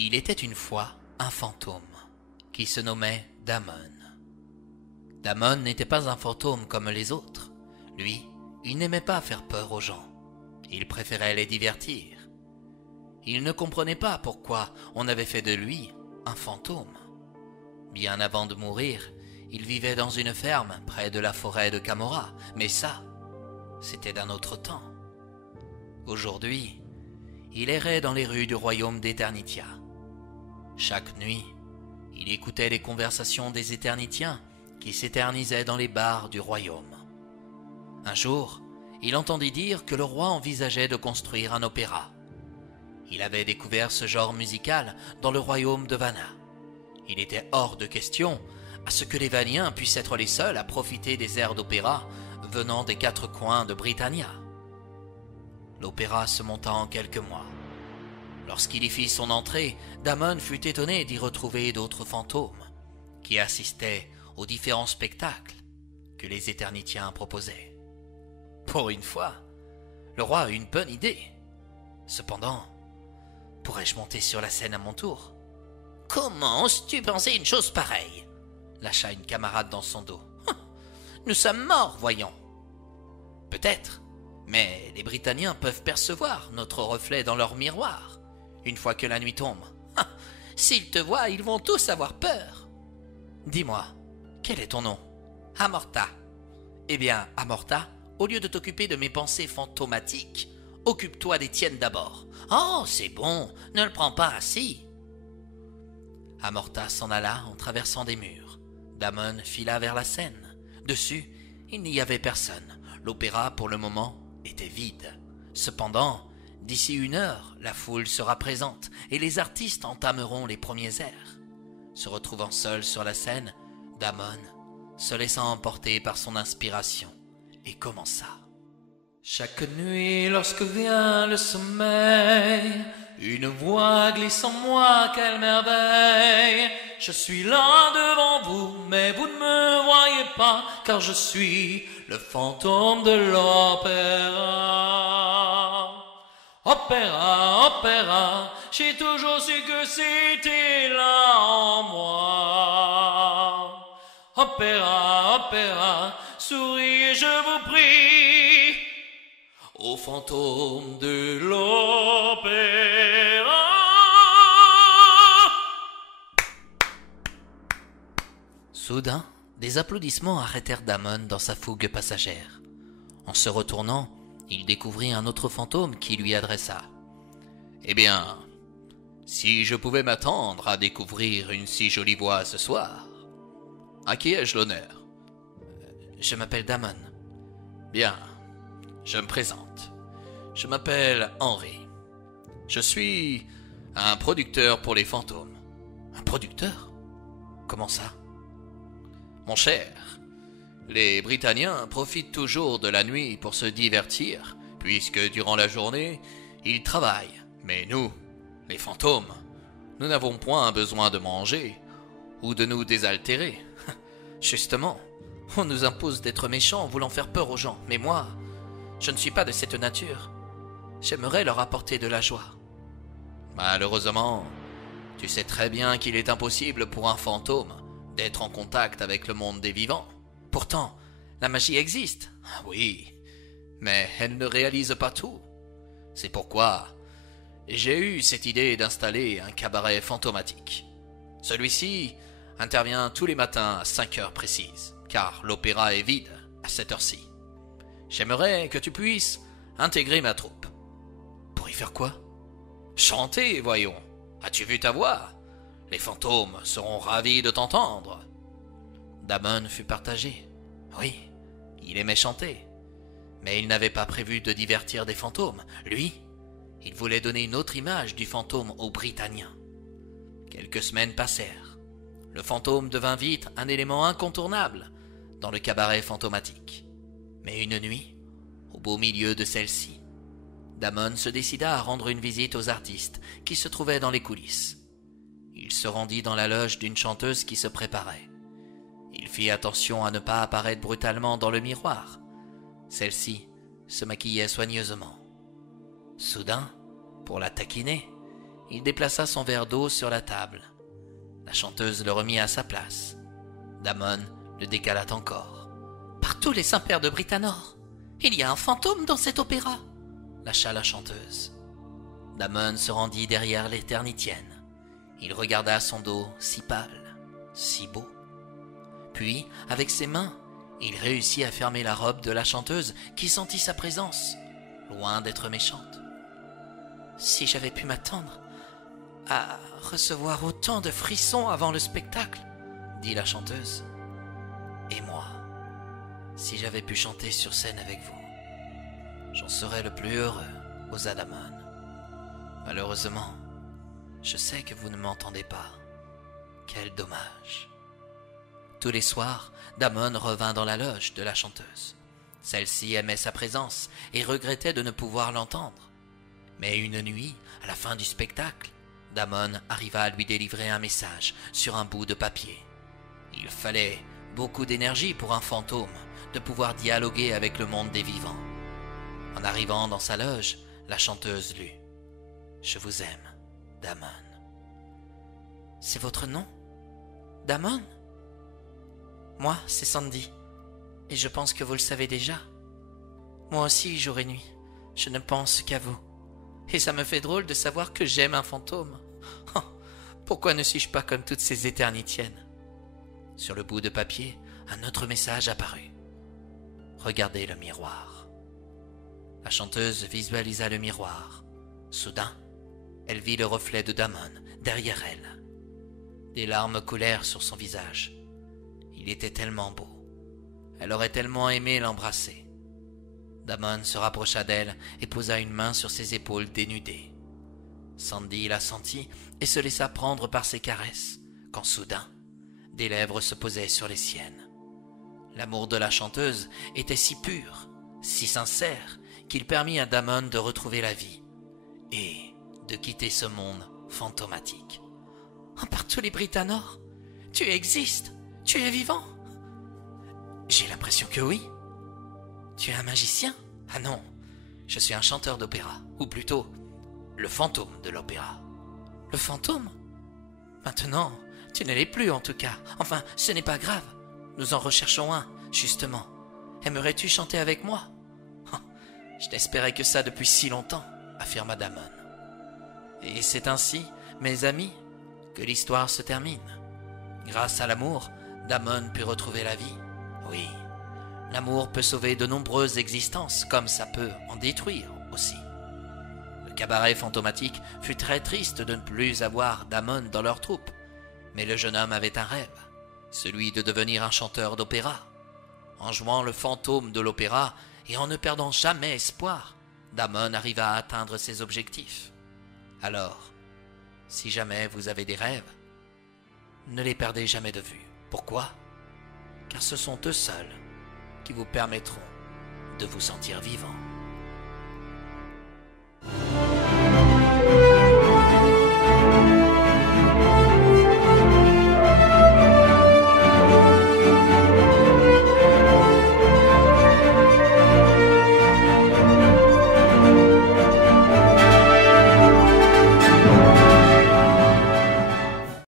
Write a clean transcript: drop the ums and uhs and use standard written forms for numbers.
Il était une fois un fantôme qui se nommait Damon. Damon n'était pas un fantôme comme les autres. Lui, il n'aimait pas faire peur aux gens. Il préférait les divertir. Il ne comprenait pas pourquoi on avait fait de lui un fantôme. Bien avant de mourir, il vivait dans une ferme près de la forêt de Camorra, mais ça, c'était d'un autre temps. Aujourd'hui, il errait dans les rues du royaume d'Eternitia. Chaque nuit, il écoutait les conversations des Éternitiens qui s'éternisaient dans les bars du royaume. Un jour, il entendit dire que le roi envisageait de construire un opéra. Il avait découvert ce genre musical dans le royaume de Vanna. Il était hors de question à ce que les Vaniens puissent être les seuls à profiter des airs d'opéra venant des quatre coins de Britannia. L'opéra se monta en quelques mois. Lorsqu'il y fit son entrée, Damon fut étonné d'y retrouver d'autres fantômes qui assistaient aux différents spectacles que les Éternitiens proposaient. Pour une fois, le roi eut une bonne idée. Cependant, pourrais-je monter sur la scène à mon tour ? « Comment oses-tu penser une chose pareille ?» lâcha une camarade dans son dos. « Nous sommes morts, voyons. » « Peut-être, mais les Britanniens peuvent percevoir notre reflet dans leur miroir, une fois que la nuit tombe. S'ils te voient, ils vont tous avoir peur. »« Dis-moi, quel est ton nom ?»« Amorta. » »« Eh bien, Amorta, au lieu de t'occuper de mes pensées fantomatiques, occupe-toi des tiennes d'abord. »« Oh, c'est bon, ne le prends pas ainsi. » Amorta s'en alla en traversant des murs. Damon fila vers la scène. Dessus, il n'y avait personne. L'opéra, pour le moment, était vide. Cependant, d'ici 1 heure, la foule sera présente et les artistes entameront les premiers airs. Se retrouvant seul sur la scène, Damon se laissa emporter par son inspiration et commença. Chaque nuit, lorsque vient le sommeil, une voix glisse en moi, quelle merveille! Je suis là devant vous, mais vous ne me voyez pas, car je suis le fantôme de l'opéra. Opéra, opéra, j'ai toujours su que c'était là en moi. Opéra, opéra, souriez, je vous prie, au fantôme de l'opéra. Soudain, des applaudissements arrêtèrent Damon dans sa fougue passagère. En se retournant, il découvrit un autre fantôme qui lui adressa. « Eh bien, si je pouvais m'attendre à découvrir une si jolie voix ce soir, à qui ai-je l'honneur ?»« Je m'appelle Damon. »« Bien, je me présente. Je m'appelle Henry. Je suis un producteur pour les fantômes. »« Un producteur ? Comment ça ? » « Mon cher, les Britanniens profitent toujours de la nuit pour se divertir, puisque durant la journée, ils travaillent. Mais nous, les fantômes, nous n'avons point besoin de manger ou de nous désaltérer. Justement, on nous impose d'être méchants voulant faire peur aux gens, mais moi, je ne suis pas de cette nature. J'aimerais leur apporter de la joie. Malheureusement, tu sais très bien qu'il est impossible pour un fantôme d'être en contact avec le monde des vivants. Pourtant, la magie existe. Oui, mais elle ne réalise pas tout. C'est pourquoi j'ai eu cette idée d'installer un cabaret fantomatique. Celui-ci intervient tous les matins à 5 heures précises, car l'opéra est vide à cette heure-ci. J'aimerais que tu puisses intégrer ma troupe. Pour y faire quoi ? Chanter, voyons. As-tu vu ta voix ? Les fantômes seront ravis de t'entendre. Damon fut partagé. Oui, il aimait chanter. Mais il n'avait pas prévu de divertir des fantômes. Lui, il voulait donner une autre image du fantôme aux Britanniens. Quelques semaines passèrent. Le fantôme devint vite un élément incontournable dans le cabaret fantomatique. Mais une nuit, au beau milieu de celle-ci, Damon se décida à rendre une visite aux artistes qui se trouvaient dans les coulisses. Il se rendit dans la loge d'une chanteuse qui se préparait. Il fit attention à ne pas apparaître brutalement dans le miroir. Celle-ci se maquillait soigneusement. Soudain, pour la taquiner, il déplaça son verre d'eau sur la table. La chanteuse le remit à sa place. Damon le décala encore. « Par tous les saints-pères de Britannor, il y a un fantôme dans cet opéra !» lâcha la chanteuse. Damon se rendit derrière l'éternitienne. Il regarda son dos si pâle, si beau. Puis, avec ses mains, il réussit à fermer la robe de la chanteuse qui sentit sa présence, loin d'être méchante. « Si j'avais pu m'attendre à recevoir autant de frissons avant le spectacle, dit la chanteuse. Et moi, si j'avais pu chanter sur scène avec vous, j'en serais le plus heureux, osa Damon. Malheureusement, je sais que vous ne m'entendez pas. Quel dommage. » Tous les soirs, Damon revint dans la loge de la chanteuse. Celle-ci aimait sa présence et regrettait de ne pouvoir l'entendre. Mais une nuit, à la fin du spectacle, Damon arriva à lui délivrer un message sur un bout de papier. Il fallait beaucoup d'énergie pour un fantôme de pouvoir dialoguer avec le monde des vivants. En arrivant dans sa loge, la chanteuse lut « Je vous aime, Damon. »« C'est votre nom, Damon ? Moi, c'est Sandy, et je pense que vous le savez déjà. Moi aussi, jour et nuit, je ne pense qu'à vous. Et ça me fait drôle de savoir que j'aime un fantôme. Oh, pourquoi ne suis-je pas comme toutes ces éternitiennes ?» Sur le bout de papier, un autre message apparut. « Regardez le miroir. » La chanteuse visualisa le miroir. Soudain, elle vit le reflet de Damon derrière elle. Des larmes coulèrent sur son visage. Il était tellement beau. Elle aurait tellement aimé l'embrasser. Damon se rapprocha d'elle et posa une main sur ses épaules dénudées. Sandy la sentit et se laissa prendre par ses caresses, quand soudain, des lèvres se posaient sur les siennes. L'amour de la chanteuse était si pur, si sincère, qu'il permit à Damon de retrouver la vie et de quitter ce monde fantomatique. « Oh, par tous les Britannor, tu existes, tu es vivant !»« J'ai l'impression que oui. »« Tu es un magicien ?»« Ah non, je suis un chanteur d'opéra, ou plutôt, le fantôme de l'opéra. »« Le fantôme ? Maintenant, tu ne l'es plus en tout cas. Enfin, ce n'est pas grave. Nous en recherchons un, justement. Aimerais-tu chanter avec moi ? » Oh, je n'espérais que ça depuis si longtemps, affirma Damon. Et c'est ainsi, mes amis, que l'histoire se termine. Grâce à l'amour, Damon put retrouver la vie. Oui, l'amour peut sauver de nombreuses existences, comme ça peut en détruire aussi. Le cabaret fantomatique fut très triste de ne plus avoir Damon dans leur troupe, mais le jeune homme avait un rêve, celui de devenir un chanteur d'opéra. En jouant le fantôme de l'opéra et en ne perdant jamais espoir, Damon arriva à atteindre ses objectifs. Alors, si jamais vous avez des rêves, ne les perdez jamais de vue. Pourquoi ? Car ce sont eux seuls qui vous permettront de vous sentir vivant.